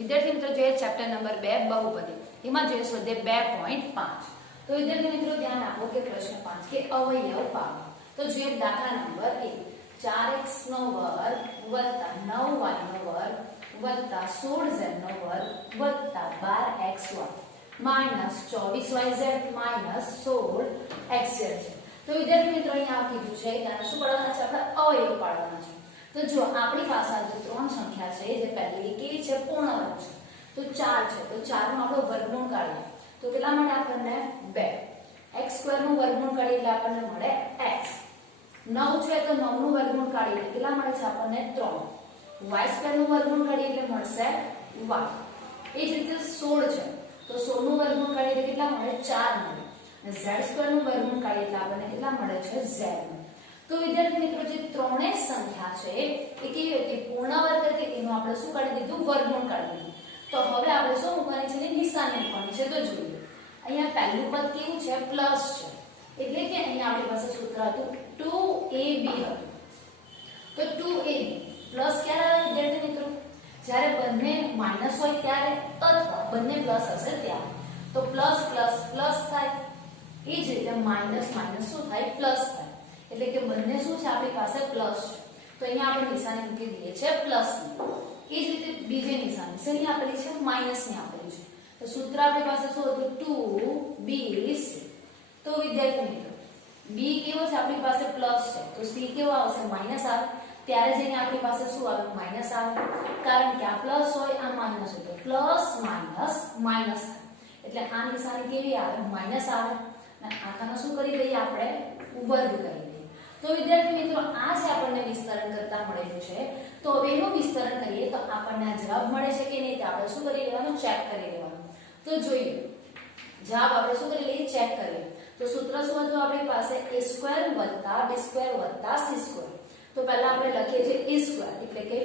વિદ્યાર્થી મિત્રો જોઈએ ચેપ્ટર નંબર 2 બહુપદી. એમાં જોઈએ સ્વાધ્યાય 2.5. તો વિદ્યાર્થી મિત્રો ધ્યાન આપો કે પ્રશ્ન 5 કે અવયવ પાડો. તો જોઈએ દાખલા નંબર 1 4x નો વર્ગ વત્તા 9y નો વર્ગ વત્તા 16z નો વર્ગ વત્તા 12xy minus 24yz minus 16xz છે. તો વિદ્યાર્થી મિત્રો અહીંયા કીધું છે કે આને શું પાડવાના છે? આપણે અવયવ પાડવાના છે. તો જો આપણી પાસે આ ત્રણ સંખ્યા છે જે પહેલી કેવી છે? પૂર્ણ વર્ગ છે. તો 4 છે. તો 4 નો આપણો વર્ગમૂળ કાઢીએ તો કેટલા મળે આપણને? 2. x² નું વર્ગમૂળ કાઢીએ એટલે આપણને મળે x. 9 છે તો 9 નું વર્ગમૂળ કાઢીએ એટલે કેટલા મળે છે આપણને? 3. y² નું વર્ગમૂળ કાઢીએ એટલે મળશે y. એ જ રીતે 16 છે તો 16 નું વર્ગમૂળ કાઢીએ એટલે કેટલા મળે? 4 મળે. અને z² નું વર્ગમૂળ કાઢીએ એટલે આપણને કેટલા મળે છે? z. તો વિદ્યાર્થી મિત્રો જે ત્રણેય સંખ્યા છે એ કેવી હતી? પૂર્ણ વર્ગ હતી. એનું આપણે શું કાઢી દીધું? વર્ગમૂળ કાઢી દીધું. તો હવે આપણે શું મૂકવાની છે? નિશાની મૂકવાની છે. તો જોઈએ અહીંયા પહેલું પદ કેવું છે? પ્લસ છે. એટલે કે અહીંયા આપણી પાસે સૂત્ર હતું 2ab હતું. તો 2ab પ્લસ ક્યારે આવે વિદ્યાર્થી મિત્રો? જ્યારે બંને માઈનસ હોય ત્યારે અથવા બંને પ્લસ હશે ત્યારે. તો પ્લસ પ્લસ પ્લસ થાય. એ જ રીતે માઈનસ માઈનસ શું થાય? પ્લસ થાય. એટલે કે બંને શું છે? આપણી પાસે પ્લસ છે. તો અહીંયા આપણે નિશાની મૂકી દઈએ છે પ્લસ ની. એ જ રીતે બીજી નિશાની શેની આપેલી છે? માઈનસ ની આપેલી છે. તો સૂત્ર આપણી પાસે શું હતું? 2bc. તો વિદ્યાર્થી મિત્રો b કેવો છે? આપણી પાસે પ્લસ છે તો c કેવો આવશે? માઈનસ આવે. ત્યારે જઈને આપણી પાસે શું આવે? માઈનસ આવે. કારણ કે આ પ્લસ હોય આ માઈનસ હોય તો પ્લસ માઈનસ માઈનસ એટલે આ નિશાની કેવી આવે? માઈનસ આવે. અને આખાનો શું કરી દઈએ આપણે? વર્ગ કરી દઈએ. તો વિદ્યાર્થી મિત્રો આ જે આપણને વિસ્તરણ કરતા મળેલું છે તો હવે એનું વિસ્તરણ કરીએ તો આપણને આ જવાબ મળે છે કે નહીં તે આપણે શું કરી લેવાનું? ચેક કરી લેવાનું. તો જોઈએ જવાબ આપણે શું કરી લઈએ? ચેક કરીએ. તો સૂત્ર શું હતું આપણી પાસે? a² + b² + c². તો પહેલા આપણે લખીએ છીએ a² એટલે કે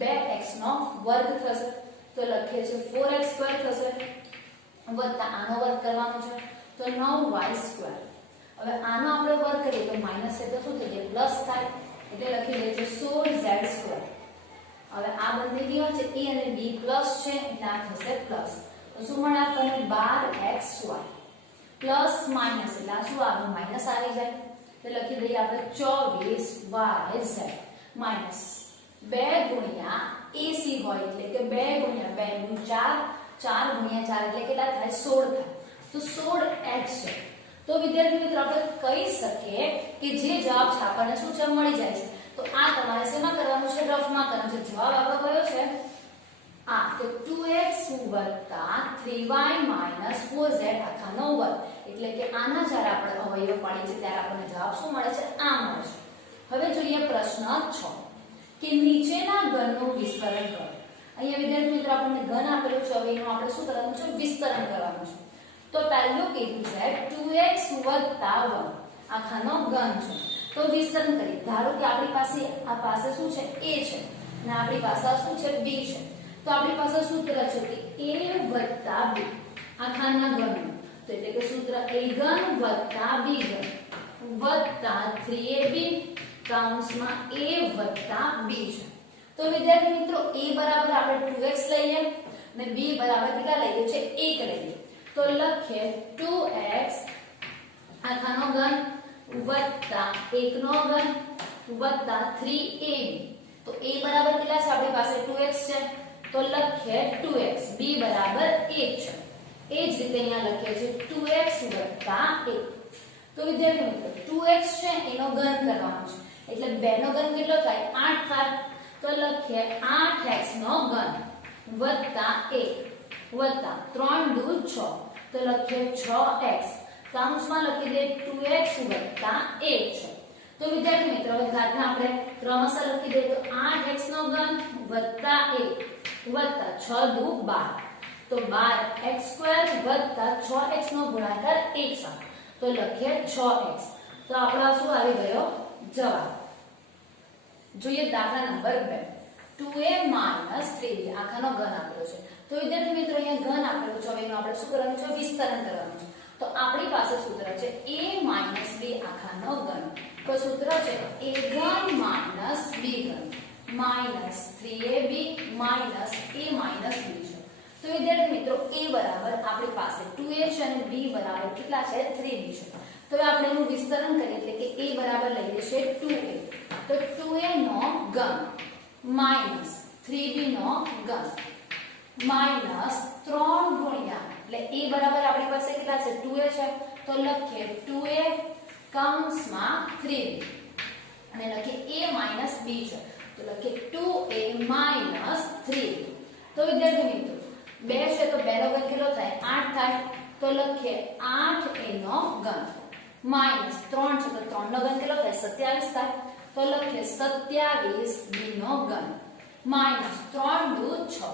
2x નો વર્ગ થશે. તો લખીએ છીએ 4x² થશે વત્તા આનો વર્ગ કરવાનો છે તો 9y². હવે આનો આપણે વર્ગ કરીએ તો માઈનસ છે તો શું થઈ જાય? પ્લસ થાય. એટલે લખી દઈએ છે 16z². હવે આ બંને કેવા છે? a અને b પ્લસ છે એટલે આ થશે પ્લસ. તો શું મળે આપણને? 12xy પ્લસ માઈનસ એટલે આ શું આવે? માઈનસ આવી જાય. તો લખી દઈએ આપણે 24yz માઈનસ 2 ગુણ્યા ac હોય એટલે કે 2 ગુણ્યા 2 નું 4 4 ગુણ્યા 4 એટલે કેટલા થાય? 16 થાય. તો 16x છે. તો વિદ્યાર્થી મિત્રો આપણે કહી શકીએ કે જે જવાબ છે આપણને શું છે? મળી જાય છે. તો આ તમારે શેમાં કરવાનું છે? રફમાં કરવાનું છે. જવાબ આપણો કયો છે? આ તો 2x + 3y - 4z આખાનો વર્ગ. એટલે કે આના જ્યારે આપણે અવયવ પાડીએ છીએ ત્યારે આપણને જવાબ શું મળે છે? આ મળે છે. હવે જોઈએ પ્રશ્ન 6 કે નીચેના ઘનનું વિસ્તરણ કરો. અહીંયા વિદ્યાર્થી મિત્રો આપણને ઘન આપેલું છે. હવે એનું આપણે શું કરવાનું છે? વિસ્તરણ કરવાનું છે. તો પહેલું કીધું છે 2x + 1 આખાનો ઘન છે. તો વિસ્તરણ કરીએ. ધારો કે આપણી પાસે આ પાસે શું છે? a છે અને આપણી પાસે શું છે? b છે. તો આપણી પાસે સૂત્ર છે કે a + b આખાના ઘનનું. તો એટલે કે સૂત્ર a ઘન + b ઘન વત્તા 3ab કૌંસમાં a + b છે. તો વિદ્યાર્થી મિત્રો a બરાબર આપણે 2x લઈએ અને b બરાબર કેટલા લઈએ છે? 1 લઈએ. તો લખીએ 2x આખાનો ઘન વત્તા 1 નો ઘન વત્તા 3ab. તો a બરાબર કેટલા છે? આપણી પાસે 2x છે તો લખીએ 2x. b બરાબર 1 છે. એ જ રીતે અહીંયા લખીએ છીએ 2x + 1. તો વિદ્યાર્થી મિત્રો 2x છે એનો ઘન કરવાનો છે એટલે 2 નો ઘન કેટલો થાય? 8 થાય. તો લખીએ 8x નો ઘન વત્તા 1 વત્તા 3 દુ 6. તો લખીએ 6x. કૌંસમાં લખી દે 2x + 1 છે. તો વિદ્યાર્થી મિત્રો હવે ઘાતના આપણે ક્રમશઃ લખી દઈએ તો 8x નો ઘન વત્તા 1 વત્તા 6 દુ 12. તો 12x² વત્તા 6x નો ગુણાકાર 1 સાથે. તો લખીએ 6x. તો આપણો શું આવી ગયો? જવાબ. જોઈએ દાખલા નંબર 2 2a - 3b આખાનો ઘન આપેલો છે. તો વિદ્યાર્થી મિત્રો અહીંયા ઘન આપેલું છે. હવે એનું આપણે શું કરવાનું છે? વિસ્તરણ કરવાનું છે. તો આપણી પાસે સૂત્ર છે a - b આખાનો ઘન. તો સૂત્ર છે a ઘન - b ઘન -3ab - a - b છે. તો વિદ્યાર્થી મિત્રો a બરાબર આપણી પાસે 2a છે અને b બરાબર કેટલા છે 3b છે. તો હવે આપણે એનું વિસ્તરણ કરીએ એટલે કે a બરાબર લઈએ છે 2a. તો 2a નો ઘન માઈનસ 3b નો ઘન માઈનસ 3 ગુણ્યા એટલે a બરાબર આપણી પાસે કેટલા છે 2a છે તો લખીએ 2a કૌંસમાં 3b અને લખીએ a માઈનસ b છે તો લખીએ 2a માઈનસ 3b. તો વિદ્યાર્થી મિત્રો 2 છે તો 2 નો ઘન કેટલો થાય 8 થાય તો લખીએ 8a નો ઘન માઈનસ 3 છે તો 3 નો ઘન કેટલો થાય 27 થાય તો લખીએ 27b નો ઘન માઈનસ 3 દુ 6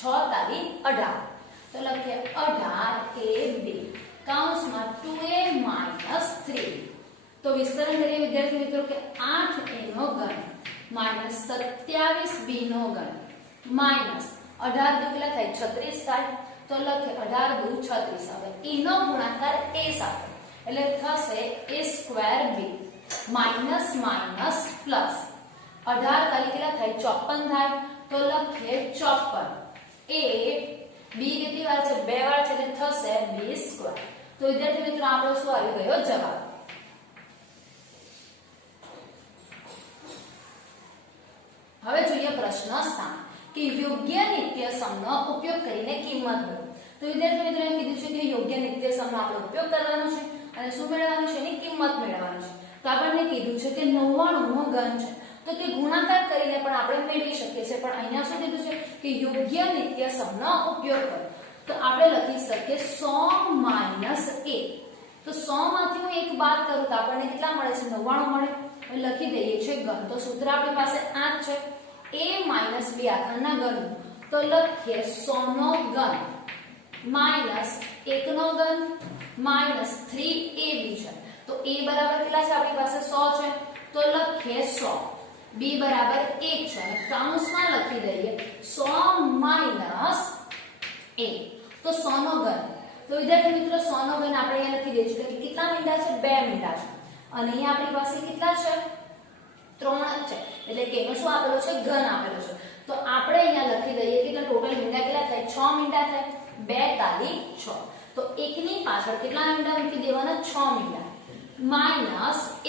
6 તારી 18 તો લખીએ 18ab કૌંસમાં 2a માઈનસ 3b. તો વિસ્તરણ કરીએ વિદ્યાર્થી મિત્રો કે 8a નો ઘન માઈનસ 27b નો ઘન માઈનસ 18 દુ કેટલા થાય 36 થાય તો લખીએ 18 દુ 36. હવે e નો ગુણાકાર a સાથે એટલે થશે a square b minus minus plus 18 તારી કેટલા થાય 54 થાય તો લખીએ 54 a b કેટલી વાર છે 2 વાર છે એટલે થશે b સ્ક્વેર. તો વિદ્યાર્થી મિત્રો આપણો શું આવી ગયો જવાબ. હવે જોઈએ પ્રશ્ન 7 કે યોગ્ય નિત્યસમનો ઉપયોગ કરીને કિંમત મેળવો. તો વિદ્યાર્થી મિત્રોએ કીધું છે કે યોગ્ય નિત્યસમનો આપણે ઉપયોગ કરવાનો છે અને શું મેળવવાનું છે એની કિંમત મેળવવાની છે. તો આપણને કીધું છે કે 99 નો ઘન છે તો તે ગુણાકાર કરીને પણ આપણે મેળવી શકીએ છીએ પણ અહીંયા શું કીધું છે કે યોગ્ય નિત્યસમનો ઉપયોગ કરો. તો આપણે લખી શકીએ 100 માઈનસ a. તો 100 માંથી હું એક બાદ કરું તો આપણને કેટલા મળે છે 99 મળે. લખી દઈએ છે ઘન. તો સૂત્ર આપણી પાસે 8 છે a માઈનસ b આખરના ઘન તો લખીએ 100 નો ઘન માઈનસ 1 નો ઘન માઈનસ 3ab છે. તો a બરાબર કેટલા છે આપણી પાસે 100 છે તો લખીએ 100 b બરાબર 1 છે અને કૌંસમાં લખી દઈએ 100 માઈનસ a. તો 100 નો ઘન. તો વિદ્યાર્થી મિત્રો 100 નો ઘન આપણે અહીંયા લખી દઈએ છીએ કે કેટલા મીંડા છે 2 મીંડા છે અને અહીંયા આપણી પાસે કેટલા છે 3 છે એટલે કે એનો શું આપેલો છે ઘન આપેલો છે. તો આપણે અહીંયા લખી દઈએ કે ટોટલ મીંડા કેટલા થાય 6 મીંડા થાય 2 તાલી 6. તો 1 ની પાછળ કેટલા મીંડા મૂકી દેવાના 6 મીંડા માઈનસ 1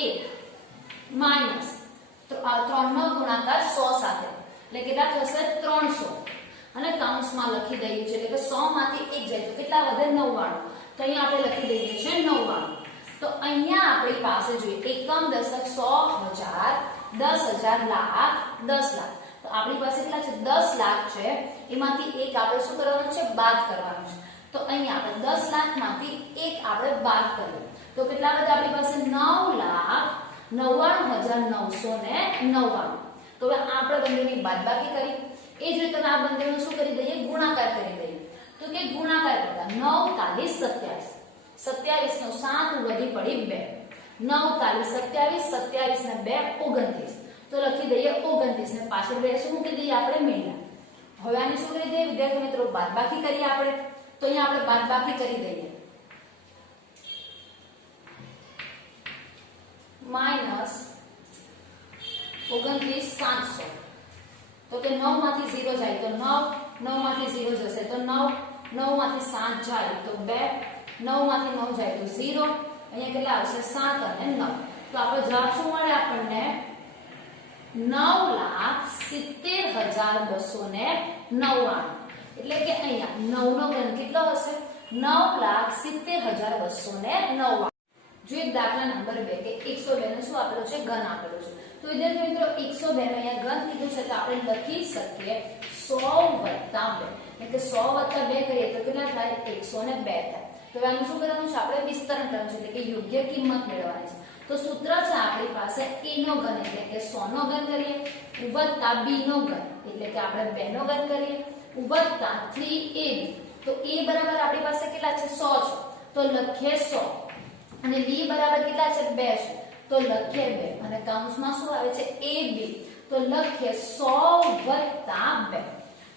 માઈનસ 3 નો ગુણાકાર 100 સાથે એટલે કેટલા થશે 300 અને કૌંસમાં લખી દઈએ છે એટલે કે 100 માંથી 1 જાય તો કેટલા વધે 99. તો અહીંયા આપણે લખી દઈએ છે 99. તો અહીંયા આપણી પાસે જોઈએ એકમ દશક 100 હજાર 10,000 લાખ 10 લાખ. તો આપણી પાસે કેટલા છે 10 લાખ છે એમાંથી એક આપણે શું કરવાનું છે બાદ કરવાનું છે. તો અહીંયા આપણે 10 લાખ માંથી એક આપણે બાદ કરીએ તો કેટલા વધે આપણી પાસે 9,99,999. તો હવે આપણે બંનેની બાદબાકી કરી એ જ રીતે આ બંનેનો શું કરી દઈએ ગુણાકાર કરી દઈએ. તો કે ગુણાકાર કરતા 9 તાલી 27 27 નો 7 વધી પડી 2 9 તાલી 27 27 ને 2 29. તો લખી દઈએ 29 ને પાછળ 2 શું મૂકી દઈએ આપણે મીંડા. હવે આને શું કરી દઈએ વિદ્યાર્થી મિત્રો બાદબાકી કરીએ આપણે. તો અહીંયા આપણે બાદબાકી કરી દઈએ માઈનસ 29,700. તો કે 9 માંથી 0 જાય તો 9 9 માંથી 0 જશે તો 9 9 માંથી 7 જાય તો 2 9 માંથી 9 જાય તો 0 અહીંયા કેટલા આવશે 7 અને 9. તો આપણો જવાબ શું મળે આપણને 9,70,299. એટલે કે અહીંયા 9 નો ઘન કેટલો હશે 9,70,299. જો એક દાખલા નંબર 2 કે 102 નો શું આપેલો છે ઘન આપેલો છે. તો વિદ્યાર્થી મિત્રો 102 નો અહીંયા ઘન કીધું છે તો આપણે લખી શકીએ 100 વત્તા 2 એટલે કે 100 વત્તા 2 કરીએ તો કેટલા થાય 102 થાય. તો આનું શું કરવાનું છે આપણે વિસ્તરણ કરવાનું છે એટલે કે યોગ્ય કિંમત મેળવવાની છે. તો સૂત્ર છે આપણી પાસે a નો ઘન એટલે કે 100 નો ઘન કરીએ વત્તા b નો ઘન એટલે કે આપણે 2 નો ઘન કરીએ વત્તા 3ab. તો a બરાબર આપણી પાસે કેટલા છે 100 છે તો લખીએ 100 અને b બરાબર કેટલા છે 2 છે તો લખીએ 2 અને કૌંસમાં શું આવે છે ab. તો લખીએ 100 વત્તા 2.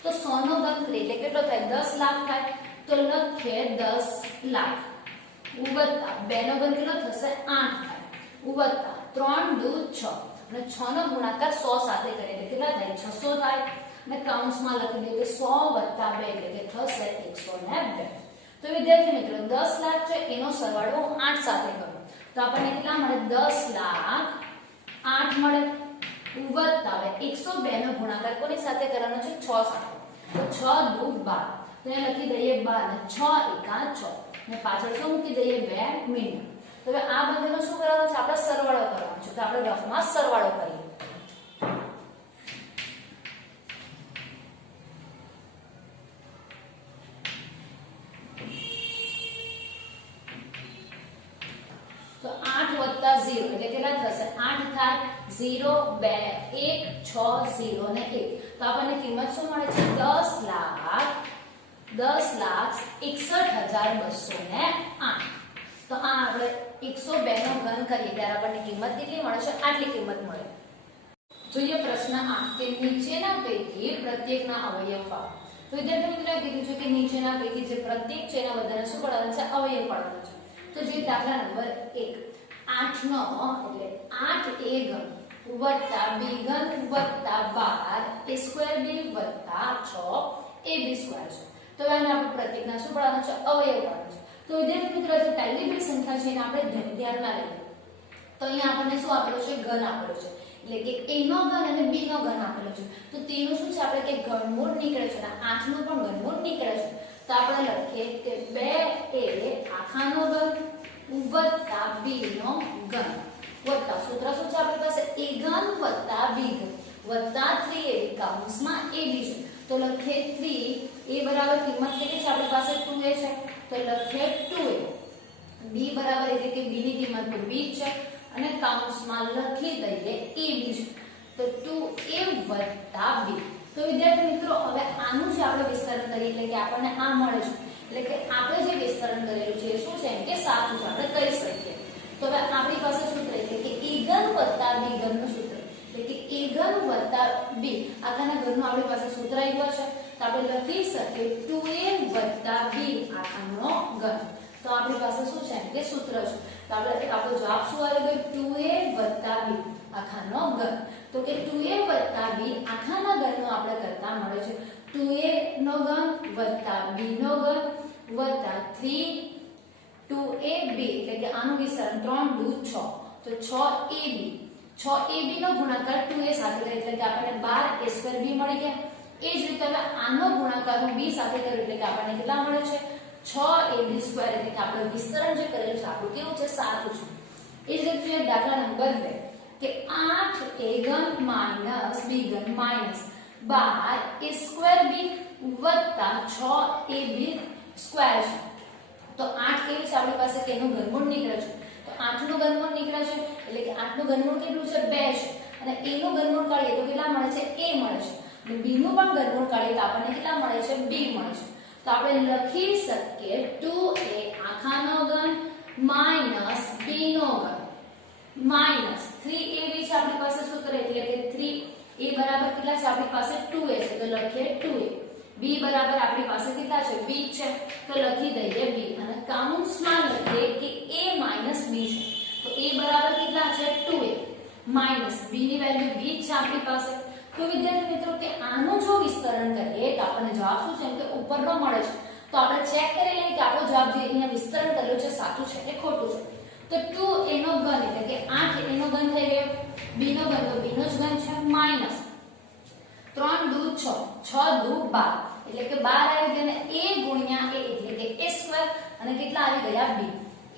તો 100 નો ઘન કરીએ એટલે કેટલો થાય 10 લાખ થાય તો લખીએ 10 લાખ વત્તા 2 નો ઘન કેટલો થશે 8 થાય વત્તા 3 દુ 6 અને 6 નો ગુણાકાર 100 સાથે કરીએ એટલે કેટલા થાય 600 થાય. અને કૌંસમાં લખી દઈએ કે 100 + 2 એટલે કે થશે 102. તો વિદ્યાર્થી મિત્રો 10 લાખ છે એનો સરવાળો 8 સાથે કરો તો આપણને કેટલા મળે 10 લાખ 8 મળે વત્તા હવે 102 નો ગુણાકાર કોની સાથે કરવાનો છે 6 સાથે તો 6 દુ 12 તો એ લખી દઈએ 12 ને 6 એકા 6 ને પાછળ શું મૂકી દઈએ 2 મિનિટ. તો હવે આ બંનેનો શું કરવાનો છે આપણે સરવાળો કરવાનો છે તો આપણે રફમાં સરવાળો કરીએ. તો 8 + 0 એટલે કેટલા થશે 8 થાય 0 2 1 6 0 ને 1 તો આપણને કિંમત શું મળે છે 10,61,208. તો આ આપણે 102 નો ઘન કરીએ ત્યારે આપણને કિંમત કેટલી મળે છે આટલી કિંમત મળે. જોઈએ પ્રશ્ન 8 કે નીચેના પૈકી પ્રત્યેકના અવયવ પાડો. તો વિદ્યાર્થી મિત્રો કીધું છે કે નીચેના પૈકી જે પ્રત્યેક છે એના બધાને શું પાડવાનું છે અવયવ પાડવાનો છે. તો જે દાખલા નંબર 1 8 નો એટલે 8 a ઘન વત્તા b ઘન વત્તા 12 a સ્ક્વેર b વત્તા 6 ab સ્ક્વેર છે. તો આને આપણે પ્રત્યેકના શું પાડવાનું છે અવયવ પાડવાનો છે. તો વિદ્યાર્થી મિત્રો જે પહેલી બે સંખ્યા છે એને આપણે ધ્યાનમાં લઈએ તો અહીંયા આપણને શું આપેલો છે ઘન આપેલો છે એટલે કે a નો ઘન અને b નો ઘન આપેલો છે. તો તેનું શું છે આપણે કે ઘનમૂળ નીકળે છે અને 8 નું પણ ઘનમૂળ નીકળે છે. તો આપણે લખીએ કે 2a આખાનો ઘન વત્તા b નો ઘન વત્તા સૂત્ર શું છે આપણી પાસે a ઘન વત્તા b ઘન વત્તા 3ab કૌંસમાં ab છે. તો લખીએ 3 a બરાબર કિંમત કેટલી છે આપણી પાસે 2a છે તો લખીએ 2a b બરાબર એટલે કે b ની કિંમત તો 20 છે અને કૌંસમાં લખી દઈએ ab છે તો 2a વત્તા b. તો વિદ્યાર્થી મિત્રો હવે આનું જે આપણે વિસ્તરણ કરીએ એટલે કે આપણને આ મળે છે એટલે કે આપણે જે વિસ્તરણ કરેલું છે એ શું છે કે સાચું છે આપણે કહી શકીએ. તો હવે આપણી પાસે સૂત્ર એટલે કે a ઘન વત્તા b ઘન નું સૂત્ર એટલે કે a ઘન વત્તા b આખાના ઘનનું આપણી પાસે સૂત્ર આવ્યું છે તો આપણે લખી શકીએ 2a વત્તા b આખાનો ઘન. તો આપણી પાસે શું છે કે સૂત્ર છે તો આપણો જવાબ શું આવી ગયો 2a વત્તા b આખાનો ઘન. તો કે 2a વત્તા b આખાના ઘનનો આપણે કરતા મળે છે 2a નો ઘન વત્તા b નો ઘન વત્તા 2ab એટલે કે આનું વિસ્તરણ 3 દુ 6 તો 6ab નો ગુણાકાર 2a સાથે કરે એટલે કે આપણને 12 a સ્ક્વેર b મળી ગયા. એ જ રીતે હવે આનો ગુણાકાર હું b સાથે કરું એટલે કે આપણને કેટલા મળે છે 6ab સ્ક્વેર એટલે કે આપણે વિસ્તરણ જે કરેલું છે આપણું કેવું છે સાચું છે. એ જ રીતે દાખલા નંબર 2 કે 8a ઘન માઈનસ b ઘન માઈનસ 12 a સ્ક્વેર b વત્તા 6ab સ્ક્વેર છે. તો 8 કેવી છે આપણી પાસે કે એનું ઘનમૂળ નીકળે છે તો 8 નું ઘનમૂળ નીકળે છે એટલે કે 8 નું ઘનમૂળ કેટલું છે 2 છે અને a નું ઘનમૂળ કાઢીએ તો કેટલા મળે છે a મળે છે અને b નું પણ ઘનમૂળ કાઢીએ તો આપણને કેટલા મળે છે b મળે છે. તો આપણે લખી શકીએ 2a આખાનો ઘન માઈનસ b નો ઘન માઈનસ 3ab છે આપણી પાસે સૂત્ર એટલે કે 3a બરાબર કેટલા છે આપણી પાસે 2a છે તો લખીએ 2a b બરાબર આપણી પાસે કેટલા છે b છે તો લખી દઈએ b અને કૌંસમાં લખીએ કે a માઈનસ b છે તો a બરાબર કેટલા છે 2a માઈનસ b ની વેલ્યુ b છે આપણી પાસે. તો વિદ્યાર્થી મિત્રો કે આનું જો વિસ્તરણ કરીએ તો આપણને જવાબ શું છે કે ઉપરનો મળે છે. તો આપણે ચેક કરી લઈએ કે આપણો જવાબ જે અહીંયા વિસ્તરણ કર્યો છે સાચું છે કે ખોટું છે. તો 2a નો ઘન એટલે કે 8a નો ઘન થઈ ગયો b નો ઘન તો b નો જ ઘન છે માઈનસ 3 દુ 6 6 દુ 12 એટલે કે 12 આવી ગયા અને a ગુણ્યા a એટલે કે a સ્ક્વેર અને કેટલા આવી ગયા b.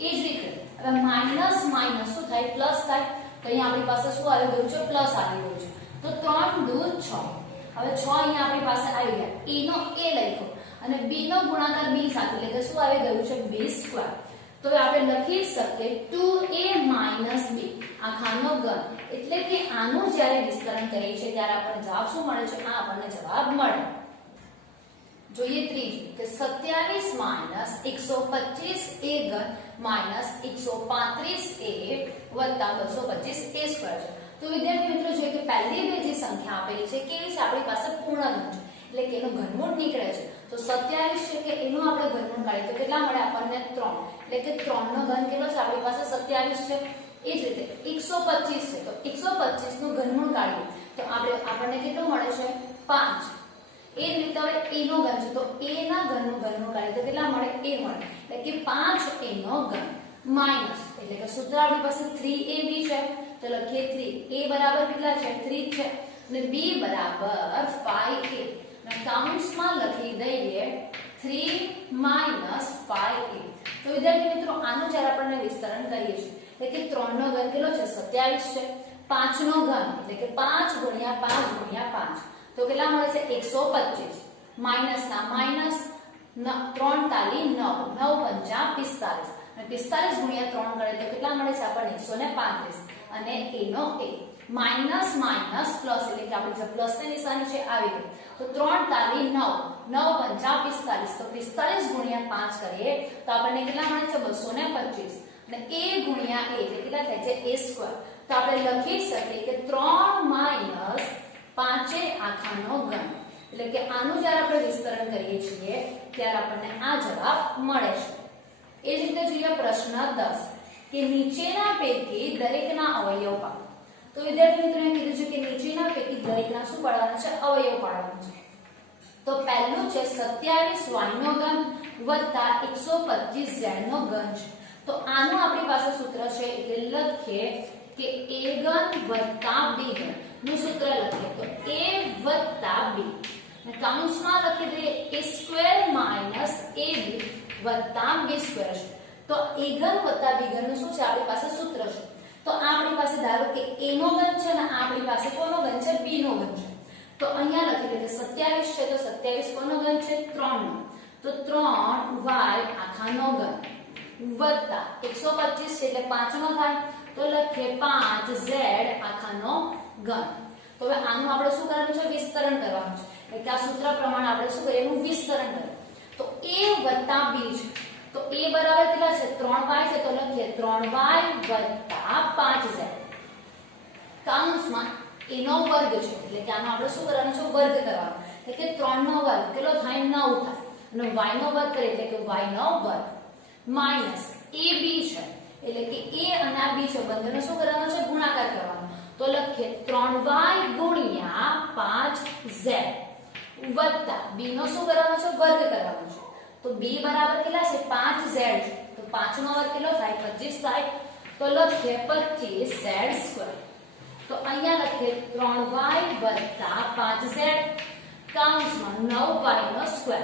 એ જ રીતે હવે માઈનસ માઈનસ શું થાય પ્લસ થાય તો અહીંયા આપણી પાસે શું આવી ગયું છે પ્લસ આવી ગયું છે તો 3 દુ 6 હવે 6 અહીંયા આપણી પાસે આવી ગયા a નો a લખ્યો અને b નો ગુણાકાર b સાથે એટલે કે શું આવી ગયું છે b સ્ક્વેર. તો આપણે લખી શકીએ 2a માઈનસ b આખાનો ઘન એટલે કે આનું જ્યારે વિસ્તરણ કરીએ છીએ ત્યારે આપણને જવાબ શું મળે છે આ આપણને જવાબ મળે. જોઈએ ત્રીજું કે 27 માઈનસ 125a ઘન માઈનસ 135a વત્તા 225a સ્ક્વેર છે. તો વિદ્યાર્થી મિત્રો જોઈએ કે પહેલી બે જે સંખ્યા આપેલી છે કેવી છે આપણી પાસે પૂર્ણ ઘન છે એટલે કે એનું ઘનમૂળ નીકળે છે. તો 27 છે કે એનું આપણે ઘનમૂળ કાઢીએ તો કેટલા મળે આપણને 3 એટલે કે 3 નો ઘન કેટલો છે આપણી પાસે 27 છે. એ જ રીતે 125 છે તો 125 નું ઘનમૂળ કાઢીએ તો આપણને કેટલું મળે છે 5 એ જ રીતે હવે a નો ઘન છે તો a ના ઘનનું કાઢીએ તો કેટલા મળે a મળે એટલે કે 5a નો ઘન માઈનસ એટલે કે સૂત્ર આપણી પાસે 3ab છે તો લખીએ 3 a બરાબર કેટલા છે 3 છે અને b બરાબર 5a અને કૌંસમાં લખી દઈએ 3 minus 5a તો વિદ્યાર્થી મિત્રો આનું જ્યારે આપણે વિસ્તરણ કરીએ છીએ એટલે કે 3 નો ઘન કેટલો છે 27 છે 5 નો ઘન એટલે કે 5 ગુણ્યા 5 ગુણ્યા 5 તો કેટલા મળે છે 125 માઈનસ ના માઈનસ 3 તાલી 9 9 પંચા 45 અને 45 ગુણ્યા 3 કરે તો કેટલા મળે છે આપણને 135 અને a નો a માઈનસ માઈનસ પ્લસ એટલે કે આપણી જે પ્લસ ની નિશાની છે આવી ગઈ તો 3 તાલી 9 9 પંચા 45 તો 45 ગુણ્યા 5 કરીએ તો આપણને કેટલા મળે છે 225 અને a ગુણ્યા a એટલે કેટલા થાય છે a સ્ક્વેર તો આપણે લખી શકીએ કે 3 માઈનસ 5 આખાનો ઘન એટલે કે આનું જ્યારે આપણે વિસ્તરણ કરીએ છીએ ત્યારે આપણને આ જવાબ મળે છે એ જ રીતે જોઈએ પ્રશ્ન 10 કે નીચેના પૈકી દરેકના અવયવ પાડો તો વિદ્યાર્થી મિત્રોએ કીધું છે કે નીચેના પૈકી દરેકના શું પાડવાના છે અવયવ પાડવાના છે તો પહેલું છે 27y નો ઘન વત્તા 125z નો ઘન છે તો આનું આપણી પાસે સૂત્ર છે એટલે લખીએ કે a ઘન વત્તા b ઘન નું સૂત્ર લખીએ તો a વત્તા b અને કૌંસમાં લખી દઈએ a સ્ક્વેર માઈનસ ab વત્તા b સ્ક્વેર છે તો a ઘન વત્તા b ઘન નું શું છે આપણી પાસે સૂત્ર છે તો આપણી પાસે ધારો કે a નો ઘન છે અને આપણી પાસે કોનો ઘન છે b નો ઘન છે તો અહીંયા લખી દઈએ 27 છે તો 27 કોનો ઘન છે 3 નો તો 3y આખાનો ઘન વત્તા 125 છે એટલે 5 નો થાય તો લખીએ 5z આખાનો ઘન તો હવે આનું આપણે શું કરવાનું છે વિસ્તરણ કરવાનું છે એટલે આ સૂત્ર પ્રમાણે આપણે શું કરીએ એનું વિસ્તરણ કરીએ તો a વત્તા b છે તો a બરાબર કેટલા છે 3y છે તો લખીએ 3y વત્તા 5z કૌંસમાં a નો વર્ગ છે એટલે કે આનો આપણે શું કરવાનું છે વર્ગ કરવાનો એટલે કે 3 નો વર્ગ કેટલો થાય 9 થાય અને y નો વર્ગ કરીએ એટલે કે y નો વર્ગ માઈનસ ab છે એટલે કે a અને આ b છે બંનેનો શું કરવાનો છે ગુણાકાર કરવાનો તો લખીએ 3y ગુણ્યા 5z વત્તા b નો શું કરવાનો છે વર્ગ કરવાનો છે તો b બરાબર કેટલા છે 5z છે તો 5 નો વર્ગ કેટલો થાય 25 થાય તો લખીએ 25z સ્ક્વેર તો અહીંયા લખીએ 3y વત્તા 5z કૌંસમાં 9y નો સ્ક્વેર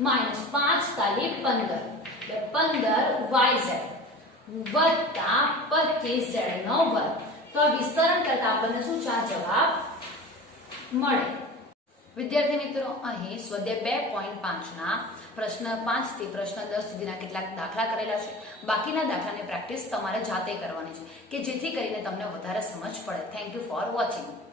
માઈનસ 5 તાલી 15 એટલે 15yz વત્તા 25z નો વર્ગ તો આ વિસ્તરણ કરતા આપણને શું છે જવાબ મળે વિદ્યાર્થી મિત્રો અહીં સ્વાધ્યાય 2.5 ના પ્રશ્ન 5 થી પ્રશ્ન 10 સુધીના કેટલાક દાખલા કરેલા છે બાકીના દાખલાની પ્રેક્ટિસ તમારે જાતે કરવાની છે કે જેથી કરીને તમને વધારે સમજ પડે થેન્ક યુ ફોર વોચિંગ